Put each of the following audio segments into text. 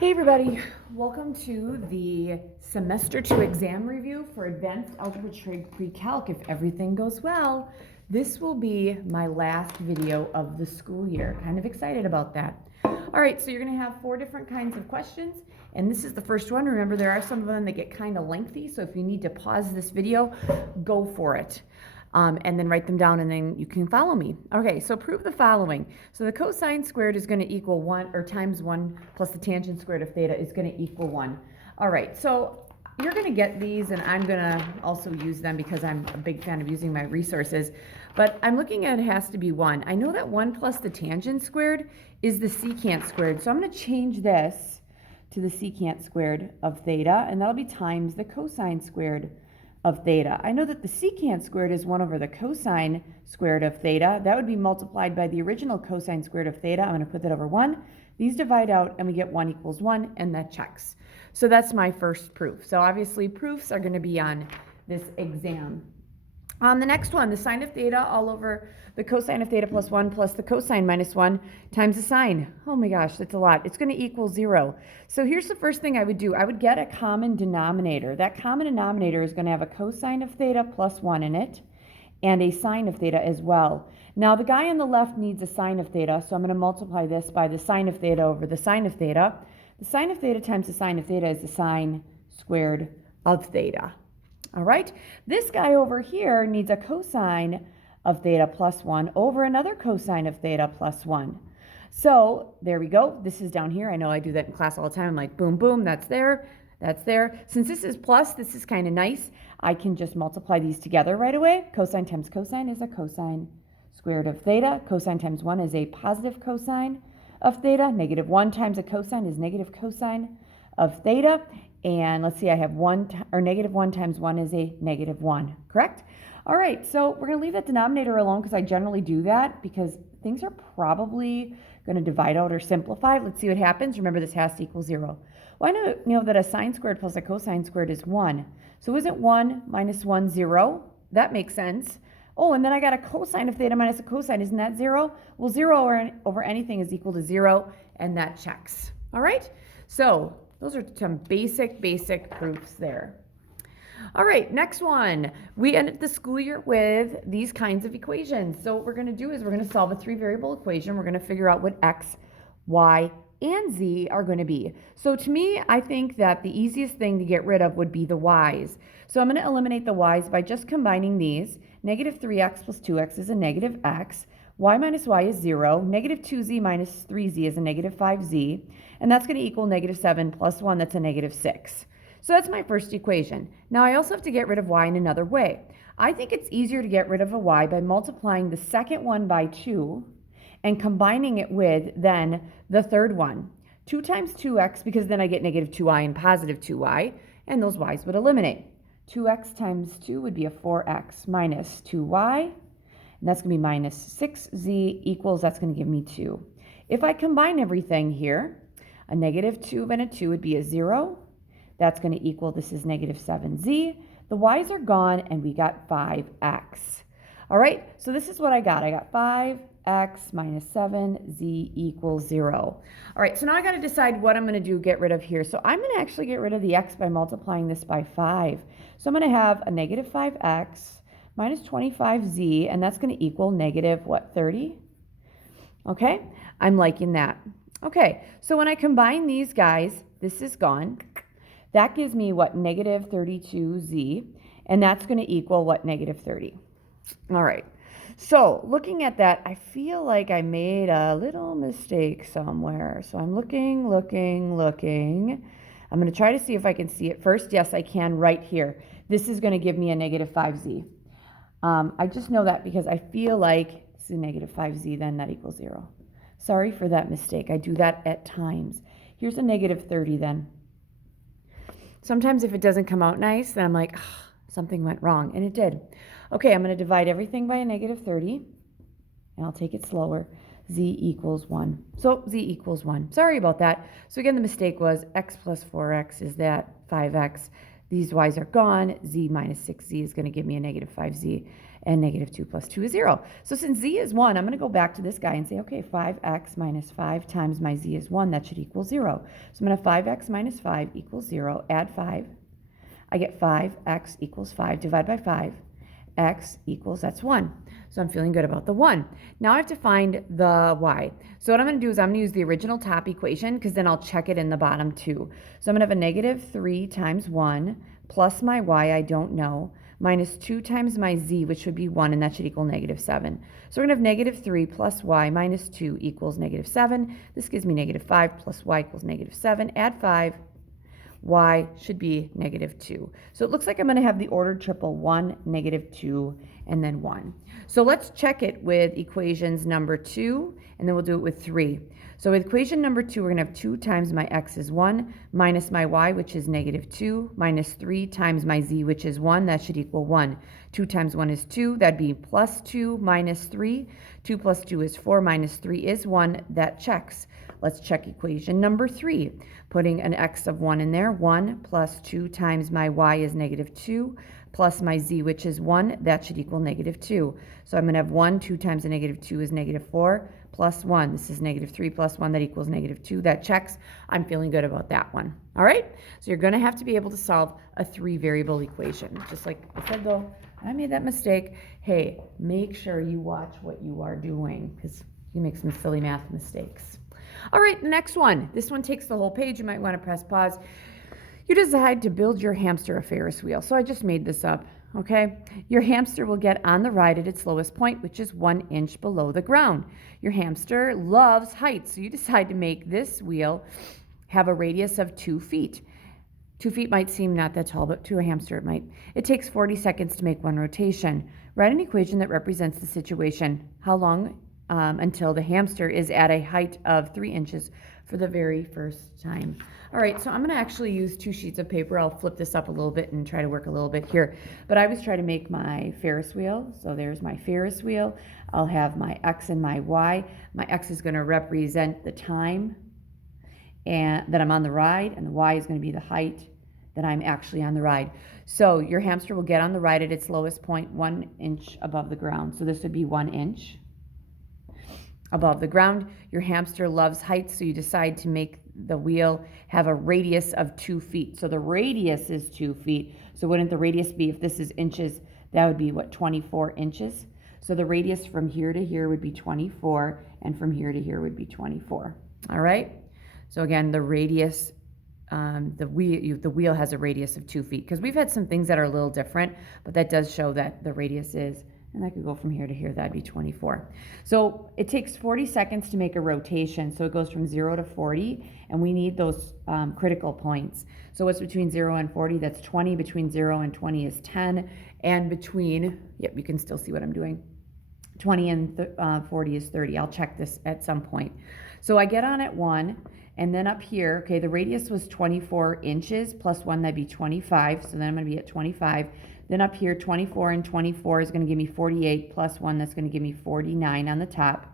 Hey everybody, welcome to the Semester 2 exam review for Advanced Algebra Trig Pre-Calc. If everything goes well, this will be my last video of the school year. Kind of excited about that. All right, so you're going to have 4 different kinds of questions, and this is the first one. Remember, there are some of them that get kind of lengthy, so if you need to pause this video, go for it. And then write them down, and then you can follow me. Okay, so prove the following. So the cosine squared is going to equal 1, or times 1 plus the tangent squared of theta is going to equal 1. All right, so you're going to get these, and I'm going to also use them because I'm a big fan of using my resources. But I'm looking at it has to be 1. I know that 1 plus the tangent squared is the secant squared. So I'm going to change this to the secant squared of theta, and that'll be times the cosine squared of theta. I know that the secant squared is 1 over the cosine squared of theta. That would be multiplied by the original cosine squared of theta. I'm going to put that over 1. These divide out, and we get 1 equals 1, and that checks. So that's my first proof. So obviously proofs are going to be on this exam. On the next one, the sine of theta all over the cosine of theta plus 1 plus the cosine minus 1 times the sine. Oh my gosh, that's a lot. It's going to equal 0. So here's the first thing I would do. I would get a common denominator. That common denominator is going to have a cosine of theta plus 1 in it and a sine of theta as well. Now the guy on the left needs a sine of theta, so I'm going to multiply this by the sine of theta over the sine of theta. The sine of theta times the sine of theta is the sine squared of theta. All right, this guy over here needs a cosine of theta plus 1 over another cosine of theta plus 1. So there we go. This is down here. I know I do that in class all the time. I'm like, boom, boom, that's there, that's there. Since this is plus, this is kind of nice. I can just multiply these together right away. Cosine times cosine is a cosine squared of theta. Cosine times 1 is a positive cosine of theta. Negative 1 times a cosine is negative cosine of theta. And let's see, I have negative 1 times 1 is a negative 1, correct? All right, so we're going to leave that denominator alone because I generally do that because things are probably going to divide out or simplify. Let's see what happens. Remember, this has to equal 0. Well, I know that a sine squared plus a cosine squared is 1. So isn't 1 minus 1 0? That makes sense. Oh, and then I got a cosine of theta minus a cosine. Isn't that 0? Well, 0 over anything is equal to 0, and that checks. All right, so those are some basic proofs there. All right, next one. We ended the school year with these kinds of equations. So what we're going to do is we're going to solve a 3-variable equation. We're going to figure out what x, y, and z are going to be. So to me, I think that the easiest thing to get rid of would be the y's. So I'm going to eliminate the y's by just combining these. Negative 3x plus 2x is a negative x. Y minus y is 0. Negative 2z minus 3z is a negative 5z. And that's going to equal negative 7 plus 1. That's a negative 6. So that's my first equation. Now I also have to get rid of y in another way. I think it's easier to get rid of a y by multiplying the second one by 2 and combining it with then the third one. 2 times 2x, because then I get negative 2y and positive 2y, and those y's would eliminate. 2x times 2 would be a 4x minus 2y, and that's going to be minus 6z equals, that's going to give me 2. If I combine everything here, a negative 2 and a 2 would be a 0. That's going to equal, this is negative 7z. The y's are gone, and we got 5x. All right, so this is what I got. I got 5x minus 7z equals 0. All right, so now I got to decide what I'm going to do, get rid of here. So I'm going to actually get rid of the x by multiplying this by 5. So I'm going to have a negative 5x minus 25z, and that's going to equal negative, what, 30? Okay, I'm liking that. Okay, so when I combine these guys, this is gone. That gives me, what, negative 32z, and that's going to equal, what, negative 30. All right, so looking at that, I feel like I made a little mistake somewhere. So I'm looking. I'm going to try to see if I can see it first. Yes, I can right here. This is going to give me a negative 5z. I just know that because I feel like it's a negative 5z, then that equals 0. Sorry for that mistake. I do that at times. Here's a negative 30 then. Sometimes if it doesn't come out nice, then I'm like, oh, something went wrong, and it did. Okay, I'm going to divide everything by a negative 30, and I'll take it slower. Z equals 1. So z equals 1. Sorry about that. So again, the mistake was x plus 4x is that 5x. These y's are gone. Z minus 6z is going to give me a negative 5z. and negative 2 plus 2 is 0. So since z is 1, I'm going to go back to this guy and say, okay, 5x minus 5 times my z is 1. That should equal 0. So I'm going to have 5x minus 5 equals 0. Add 5. I get 5x equals 5. Divide by 5. X equals, that's 1. So I'm feeling good about the 1. Now I have to find the y. So what I'm going to do is I'm going to use the original top equation because then I'll check it in the bottom too. So I'm going to have a negative 3 times 1 plus my y, I don't know, minus 2 times my z, which would be 1, and that should equal negative 7. So we're going to have negative 3 plus y minus 2 equals negative 7. This gives me negative 5 plus y equals negative 7. Add 5. Y should be negative 2. So it looks like I'm going to have the ordered triple 1, negative 2, and then 1. So let's check it with equations number 2, and then we'll do it with 3. So with equation number 2, we're going to have 2 times my x is 1, minus my y, which is negative 2, minus 3 times my z, which is 1. That should equal 1. 2 times 1 is 2. That'd be plus 2 minus 3. 2 plus 2 is 4, minus 3 is 1. That checks. Let's check equation number 3. Putting an x of 1 in there. 1 plus 2 times my y is negative 2, plus my z, which is 1. That should equal negative 2. So I'm going to have 1. 2 times a negative 2 is negative 4, plus 1. This is negative 3 plus 1. That equals negative 2. That checks. I'm feeling good about that one. All right? So you're going to have to be able to solve a 3-variable equation. Just like I said, though, I made that mistake. Hey, make sure you watch what you are doing because you make some silly math mistakes. All right, the next one. This one takes the whole page. You might want to press pause. You decide to build your hamster a Ferris wheel. So I just made this up, okay? Your hamster will get on the ride at its lowest point, which is 1 inch below the ground. Your hamster loves heights, so you decide to make this wheel have a radius of 2 feet. 2 feet might seem not that tall, but to a hamster it might. It takes 40 seconds to make one rotation. Write an equation that represents the situation. How long until the hamster is at a height of 3 inches for the very first time. All right, so I'm going to actually use 2 sheets of paper. I'll flip this up a little bit and try to work a little bit here. But I was trying to make my Ferris wheel. So there's my Ferris wheel. I'll have my X and my Y. My X is going to represent the time and that I'm on the ride, and the Y is going to be the height that I'm actually on the ride. So your hamster will get on the ride at its lowest point 1 inch above the ground. So this would be 1 inch above the ground. Your hamster loves heights, so you decide to make the wheel have a radius of 2 feet. So the radius is 2 feet. So wouldn't the radius be, if this is inches, that would be what, 24 inches? So the radius from here to here would be 24, and from here to here would be 24. All right? So again, the radius, the wheel has a radius of 2 feet, because we've had some things that are a little different, but that does show that the radius is, and I could go from here to here, that'd be 24. So it takes 40 seconds to make a rotation. So it goes from 0 to 40, and we need those critical points. So what's between 0 and 40? That's 20. Between 0 and 20 is 10. And between, yep, you can still see what I'm doing. 20 and 40 is 30. I'll check this at some point. So I get on at 1, and then up here, okay, the radius was 24 inches, plus 1, that'd be 25. So then I'm going to be at 25. Then up here, 24 and 24 is going to give me 48, plus 1, that's going to give me 49 on the top.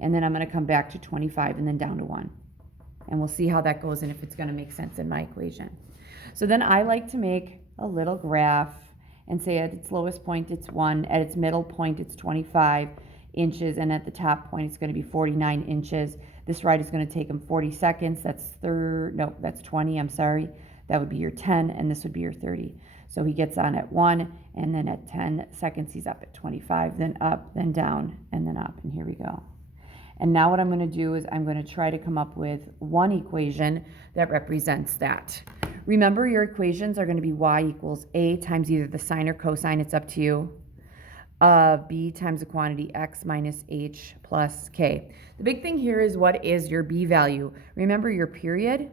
And then I'm going to come back to 25 and then down to 1. And we'll see how that goes and if it's going to make sense in my equation. So then I like to make a little graph and say at its lowest point it's 1, at its middle point it's 25 inches, and at the top point it's going to be 49 inches. This ride is going to take him 40 seconds. That's 20, I'm sorry. That would be your 10, and this would be your 30. So he gets on at 1, and then at 10 seconds he's up at 25, then up, then down, and then up, and here we go. And now what I'm going to do is I'm going to try to come up with one equation that represents that. Remember, your equations are going to be y equals a times either the sine or cosine, it's up to you, b times the quantity x minus h plus k. The big thing here is, what is your b value? Remember, your period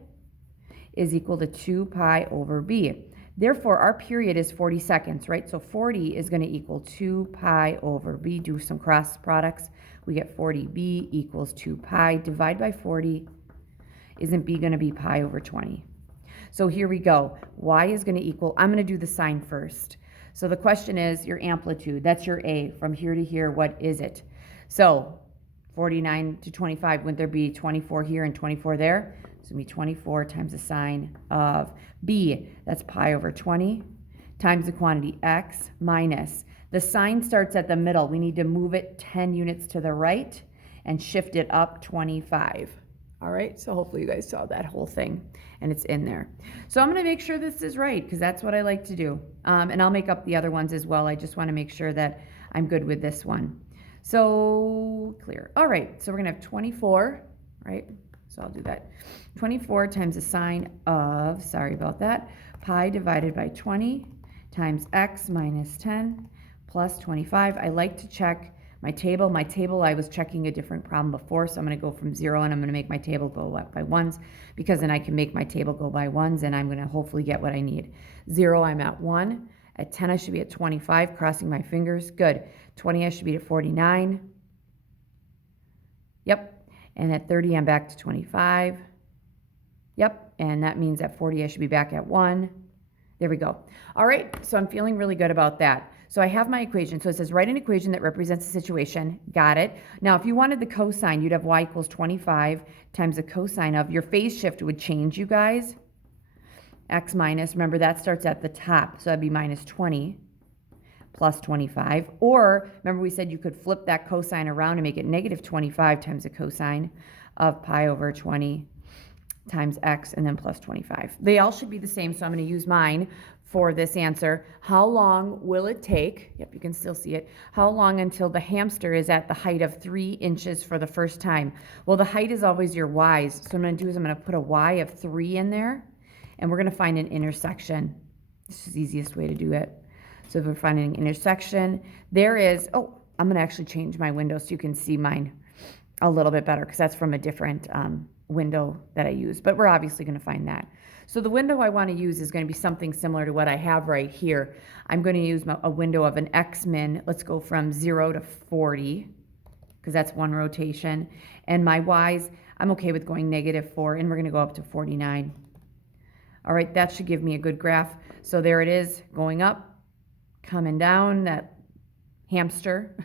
is equal to 2 pi over b. Therefore, our period is 40 seconds, right? So 40 is going to equal 2 pi over b. Do some cross products. We get 40b equals 2 pi. Divide by 40. Isn't b going to be pi over 20? So here we go. Y is going to equal, I'm going to do the sine first. So the question is your amplitude. That's your A. From here to here, what is it? So 49 to 25, wouldn't there be 24 here and 24 there? So it's going to be 24 times the sine of B. That's pi over 20 times the quantity x minus The sign starts at the middle. We need to move it 10 units to the right and shift it up 25. All right, so hopefully you guys saw that whole thing and it's in there. So I'm gonna make sure this is right because that's what I like to do. And I'll make up the other ones as well. I just wanna make sure that I'm good with this one. So clear. All right, so we're gonna have 24, right? So I'll do that. 24 times the sine of, sorry about that, pi divided by 20 times x minus 10 plus 25. I like to check my table. My table, I was checking a different problem before, so I'm going to go from 0 and I'm going to make my table go up by ones because then I can make my table go by ones and I'm going to hopefully get what I need. 0, I'm at 1. At 10, I should be at 25, crossing my fingers. Good. 20, I should be at 49. Yep. And at 30, I'm back to 25. Yep. And that means at 40, I should be back at 1. There we go. All right. So I'm feeling really good about that. So I have my equation. So it says write an equation that represents the situation. Got it. Now, if you wanted the cosine, you'd have y equals 25 times the cosine of, your phase shift would change, you guys. X minus, remember that starts at the top. So that'd be minus 20 plus 25. Or remember we said you could flip that cosine around and make it negative 25 times the cosine of pi over 20 times x and then plus 25. They all should be the same. So I'm going to use mine for this answer. How long will it take? Yep, you can still see it. How long until the hamster is at the height of 3 inches for the first time? Well, the height is always your y's. So what I'm going to do is I'm going to put a y of 3 in there, and we're going to find an intersection. This is the easiest way to do it. So if we're finding an intersection, there is, oh, I'm going to actually change my window so you can see mine a little bit better because that's from a different window that I use. But we're obviously going to find that. So the window I want to use is going to be something similar to what I have right here. I'm going to use a window of an x-min. Let's go from 0 to 40 because that's one rotation. And my y's, I'm okay with going negative 4, and we're going to go up to 49. All right, that should give me a good graph. So there it is, going up, coming down, that hamster.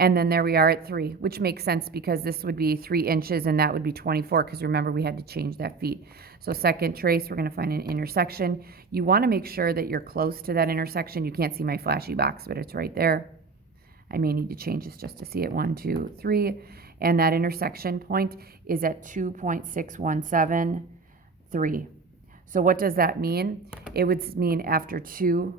And then there we are at 3, which makes sense because this would be 3 inches and that would be 24 because remember we had to change that feet. So second trace, we're going to find an intersection. You want to make sure that you're close to that intersection. You can't see my flashy box, but it's right there. I may need to change this just to see it. 1, 2, 3. And that intersection point is at 2.617, So what does that mean? It would mean after 2,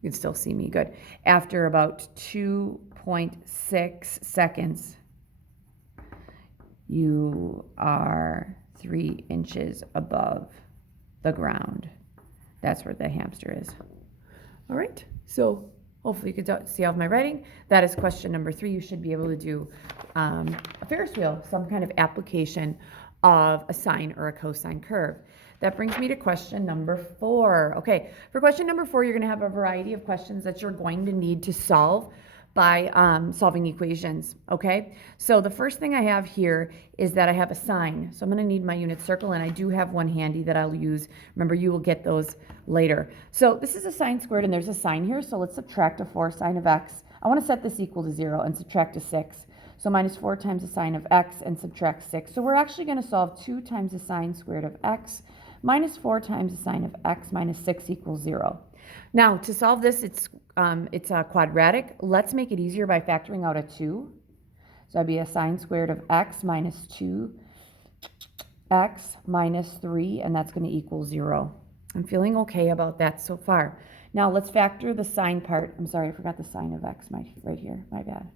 you can still see me good. After about 2.6 seconds, you are 3 inches above the ground. That's where the hamster is. All right, so hopefully you can see all of my writing. That is question number 3. You should be able to do a Ferris wheel, some kind of application of a sine or a cosine curve. That brings me to question number 4. Okay, for question number 4, you're going to have a variety of questions that you're going to need to solve by solving equations, okay? So the first thing I have here is that I have a sine. So I'm going to need my unit circle, and I do have one handy that I'll use. Remember, you will get those later. So this is a sine squared, and there's a sine here, so let's subtract a 4 sine of x. I want to set this equal to 0 and subtract a 6. So minus 4 times the sine of x and subtract 6. So we're actually going to solve 2 times the sine squared of x minus 4 times the sine of x minus 6 equals 0. Now, to solve this, it's a quadratic. Let's make it easier by factoring out a 2. So that'd be a sine squared of x minus 2x minus 3, and that's going to equal 0. I'm feeling okay about that so far. Now, let's factor the sine part. I'm sorry, I forgot the sine of x right here. My bad.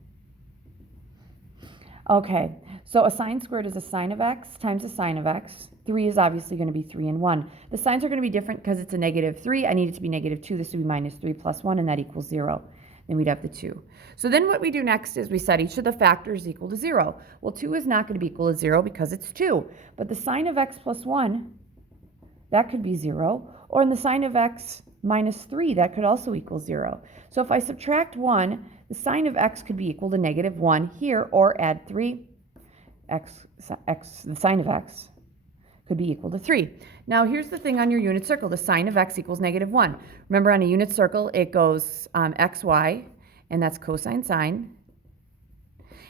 Okay, so a sine squared is a sine of x times a sine of x. 3 is obviously going to be 3 and 1. The signs are going to be different because it's a negative 3. I need it to be negative 2. This would be minus 3 plus 1, and that equals 0. Then we'd have the 2. So then what we do next is we set each of the factors equal to 0. Well, 2 is not going to be equal to 0 because it's 2. But the sine of x plus 1, that could be 0. Or in the sine of x minus 3, that could also equal 0. So if I subtract 1, the sine of x could be equal to negative 1 here, or add 3. The sine of x could be equal to 3. Now here's the thing on your unit circle. The sine of x equals negative 1. Remember, on a unit circle, it goes xy, and that's cosine sine.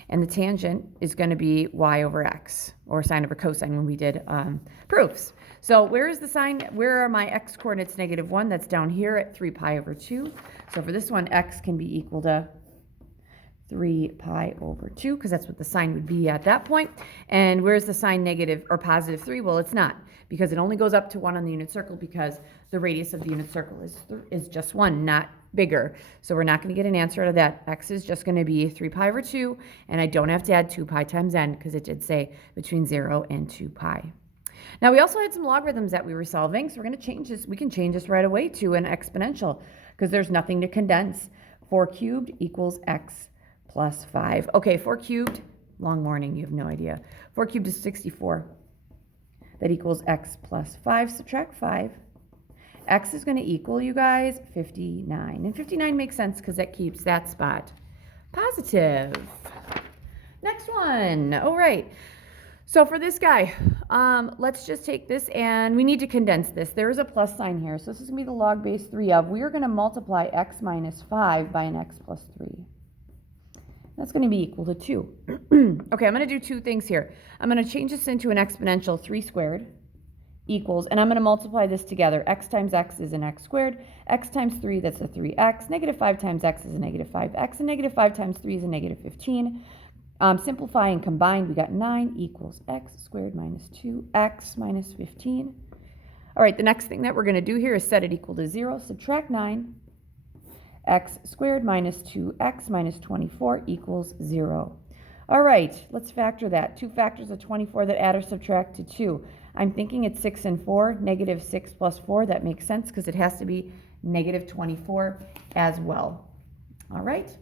and the tangent is going to be y over x, or sine over cosine when we did proofs. So where is the sine? Where are my x coordinates -1? That's down here at 3 pi over 2. So for this one, x can be equal to 3 pi over 2, because that's what the sine would be at that point. And where's the sine negative or positive 3? Well, it's not, because it only goes up to 1 on the unit circle, because the radius of the unit circle is just 1, not bigger. So we're not going to get an answer out of that. X is just going to be 3 pi over 2, and I don't have to add 2 pi times n, because it did say between 0 and 2 pi. Now, we also had some logarithms that we were solving, so we're going to change this. We can change this right away to an exponential, because there's nothing to condense. 4 cubed equals x plus 5. Okay, 4 cubed, long morning, you have no idea. 4 cubed is 64. That equals x plus 5. Subtract 5. X is going to equal, you guys, 59. And 59 makes sense because that keeps that spot positive. Next one. All right. So for this guy, let's just take this, and we need to condense this. There is a plus sign here. So this is going to be the log base 3 of. We are going to multiply x minus 5 by an x plus 3. That's going to be equal to 2. Okay, I'm going to do two things here. I'm going to change this into an exponential 3 squared equals, and I'm going to multiply this together. X times x is an x squared. X times 3, that's a 3x. Negative 5 times x is a negative 5x. And negative 5 times 3 is a negative 15. Simplify and combine, we got 9 equals x squared minus 2x minus 15. All right, the next thing that we're going to do here is set it equal to 0. Subtract 9. X squared minus 2x minus 24 equals 0. All right, let's factor that. 2 factors of 24 that add or subtract to 2. I'm thinking it's 6 and 4, negative 6 plus 4. That makes sense because it has to be negative 24 as well. All right.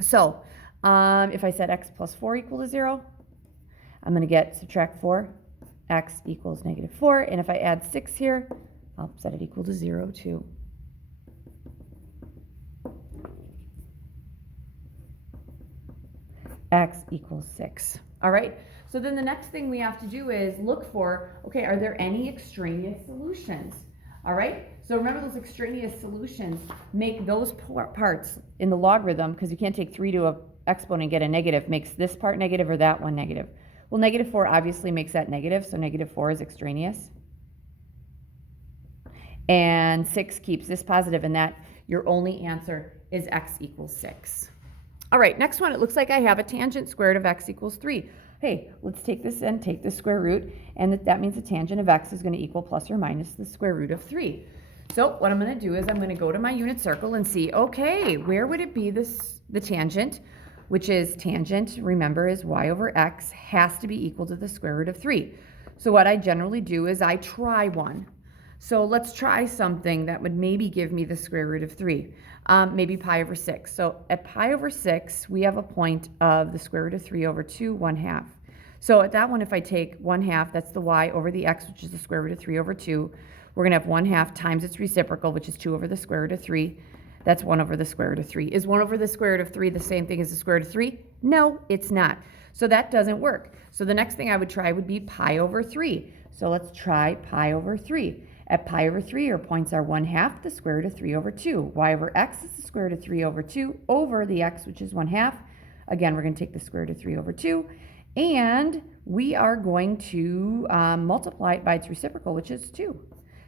So if I set x plus 4 equal to 0, I'm going to get subtract 4, x equals negative 4. And if I add 6 here, I'll set it equal to 0 too. X equals 6. All right, so then the next thing we have to do is look for, okay, are there any extraneous solutions? All right, so remember those extraneous solutions, make those parts in the logarithm, because you can't take 3 to an exponent and get a negative, makes this part negative or that one negative. Well, negative 4 obviously makes that negative, so negative 4 is extraneous. And 6 keeps this positive, and that your only answer is x equals 6. All right, next one, it looks like I have a tangent squared of x equals 3. Hey, let's take this and take the square root, and that means the tangent of x is going to equal plus or minus the square root of 3. So what I'm going to do is I'm going to go to my unit circle and see, okay, where would it be the tangent, which is tangent, remember, is y over x, has to be equal to the square root of 3. So what I generally do is I try one. So let's try something that would maybe give me the square root of 3, maybe pi over 6. So at pi over 6, we have a point of the square root of 3 over 2, 1/2. So at that one, if I take 1/2, that's the y over the x, which is the square root of 3 over 2. We're going to have 1/2 times its reciprocal, which is 2 over the square root of 3. That's 1 over the square root of 3. Is 1 over the square root of 3 the same thing as the square root of 3? No, it's not. So that doesn't work. So the next thing I would try would be pi over 3. So let's try pi over 3. At pi over 3, our points are 1/2 the square root of 3 over 2. Y over x is the square root of 3 over 2 over the x, which is 1/2. Again, we're going to take the square root of 3 over 2. And we are going to multiply it by its reciprocal, which is 2.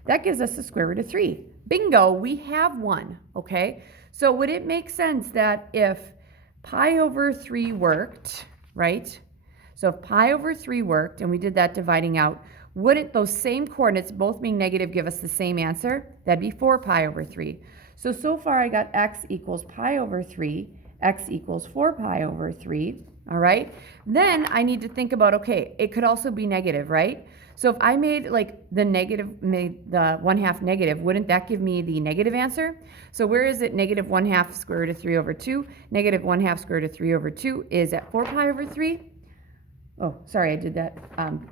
That gives us the square root of 3. Bingo, we have one, okay? So would it make sense that if pi over 3 worked, right? So if pi over 3 worked, and we did that dividing out, wouldn't those same coordinates, both being negative, give us the same answer? That'd be 4 pi over 3. So far I got x equals pi over 3, x equals 4 pi over 3, all right? Then I need to think about, okay, it could also be negative, right? So if I made like the 1/2 negative, wouldn't that give me the negative answer? So where is it? Negative 1/2 square root of 3 over 2. Negative 1/2 square root of 3 over 2 is at 4 pi over 3. Oh, sorry, I did that.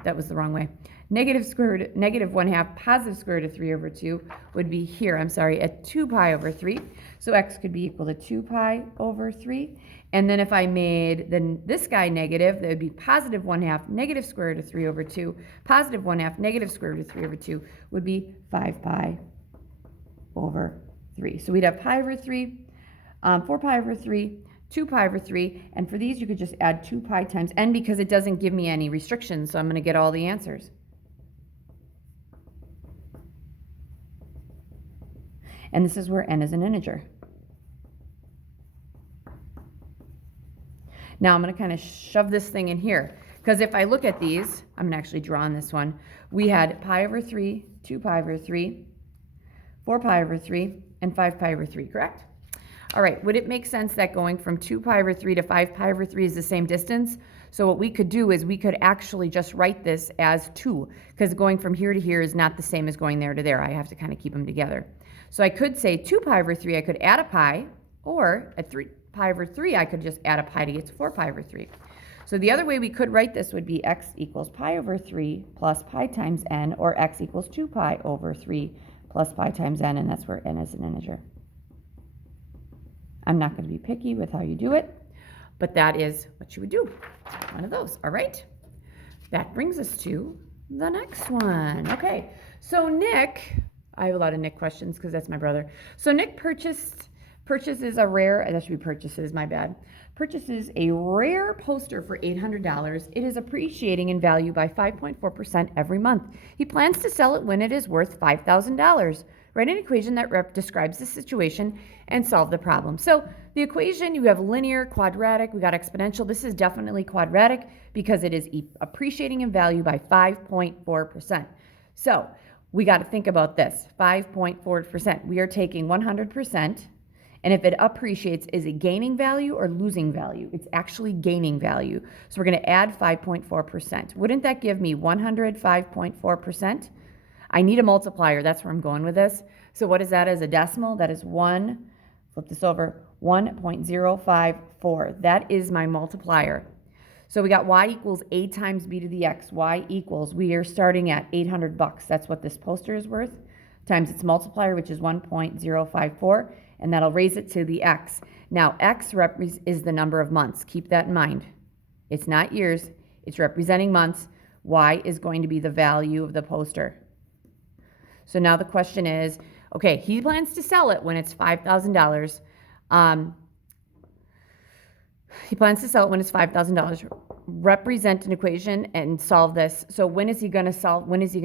That was the wrong way. Negative 1/2 positive square root of 3 over 2 would be here, I'm sorry, at 2 pi over 3. So x could be equal to 2 pi over 3. And then if I made this guy negative, that would be positive 1/2 negative square root of 3 over 2. Positive 1/2 negative square root of 3 over 2 would be 5 pi over 3. So we'd have pi over 3, 4 pi over 3, 2 pi over 3. And for these, you could just add 2 pi times n because it doesn't give me any restrictions, so I'm going to get all the answers. And this is where n is an integer. Now I'm going to kind of shove this thing in here, because if I look at these, I'm going to actually draw on this one. We had pi over 3, 2 pi over 3, 4 pi over 3, and 5 pi over 3, correct? All right, would it make sense that going from 2 pi over 3 to 5 pi over 3 is the same distance? So what we could do is we could actually just write this as 2, because going from here to here is not the same as going there to there. I have to kind of keep them together. So I could say 2 pi over 3, I could add a pi, or at 3 pi over 3, I could just add a pi to get to 4 pi over 3. So the other way we could write this would be x equals pi over 3 plus pi times n, or x equals 2 pi over 3 plus pi times n, and that's where n is an integer. I'm not going to be picky with how you do it, but that is what you would do. One of those, all right? That brings us to the next one. Okay, so Nick, I have a lot of Nick questions because that's my brother. So Nick purchases a rare, that should be purchases, my bad. Purchases a rare poster for $800. It is appreciating in value by 5.4% every month. He plans to sell it when it is worth $5,000. Write an equation that describes the situation and solve the problem. So the equation, you have linear, quadratic, we got exponential. This is definitely quadratic because it is appreciating in value by 5.4%. So we got to think about this, 5.4%. We are taking 100%, and if it appreciates, is it gaining value or losing value? It's actually gaining value. So we're going to add 5.4%. Wouldn't that give me 105.4%? I need a multiplier. That's where I'm going with this. So what is that as a decimal? That is flip this over, 1.054. That is my multiplier. So we got y equals a times b to the x. Y equals, we are starting at $800. That's what this poster is worth, times its multiplier, which is 1.054, and that'll raise it to the x. Now, x is the number of months. Keep that in mind. It's not years. It's representing months. Y is going to be the value of the poster. So now the question is, okay, he plans to sell it when it's $5,000. He plans to sell it when it's $5,000. Represent an equation and solve this. So when is he going to sell it? When is it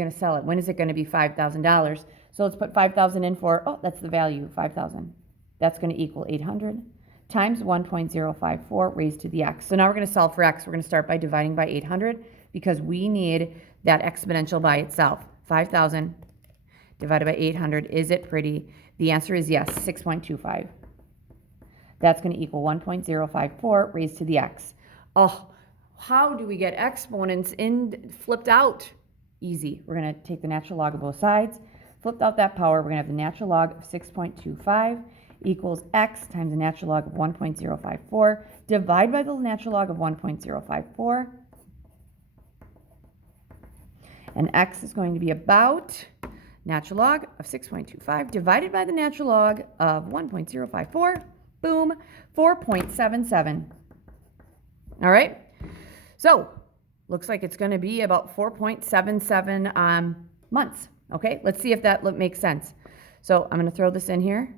going to be $5,000? So let's put 5,000 in for, that's the value, 5,000. That's going to equal 800 times 1.054 raised to the x. So now we're going to solve for x. We're going to start by dividing by 800 because we need that exponential by itself. 5,000 divided by 800. Is it pretty? The answer is yes, 6.25. That's going to equal 1.054 raised to the x. Oh, how do we get exponents flipped out? Easy. We're going to take the natural log of both sides. Flipped out that power. We're going to have the natural log of 6.25 equals x times the natural log of 1.054. Divide by the natural log of 1.054. And x is going to be about natural log of 6.25 divided by the natural log of 1.054. Boom, 4.77. All right, so looks like it's going to be about 4.77 months. Okay, let's see if that makes sense. So I'm going to throw this in here.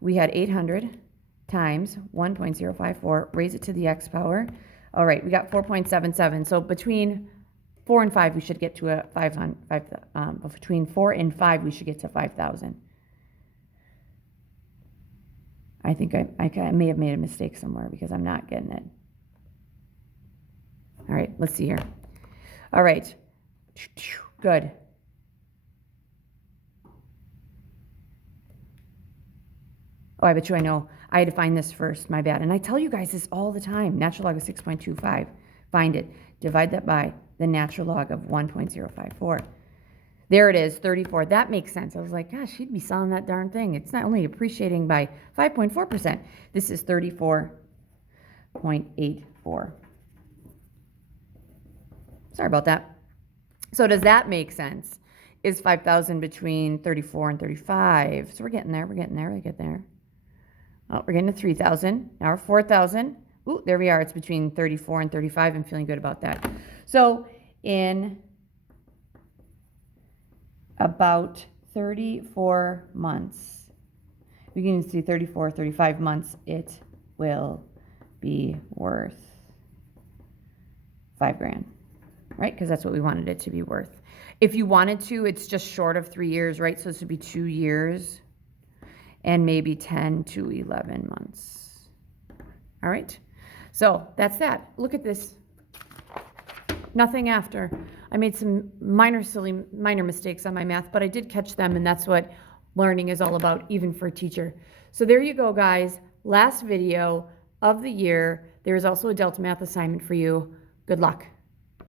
We had 800 times 1.054, raise it to the x power. All right, we got 4.77. So between 4 and 5, we should get to a 500. Between 4 and 5, we should get to 5,000. I think I may have made a mistake somewhere because I'm not getting it. All right, let's see here. All right, good. Oh, I bet you I know. I had to find this first, my bad. And I tell you guys this all the time. Natural log of 6.25. Find it. Divide that by the natural log of 1.054. There it is, 34. That makes sense. I was like, gosh, she'd be selling that darn thing. It's not only appreciating by 5.4%. This is 34.84. Sorry about that. So does that make sense? Is 5,000 between 34 and 35? So we're getting there. We're getting there. Oh, we're getting to 3,000. Now we're 4,000. Ooh, there we are. It's between 34 and 35. I'm feeling good about that. So in about 34 months, we can see 34, 35 months, it will be worth $5,000, right? Because that's what we wanted it to be worth. If you wanted to, it's just short of 3 years, right? So this would be 2 years and maybe 10 to 11 months. All right. So that's that. Look at this. Nothing after. I made some minor mistakes on my math, but I did catch them, and that's what learning is all about, even for a teacher. So there you go, guys. Last video of the year. There is also a Delta Math assignment for you. Good luck.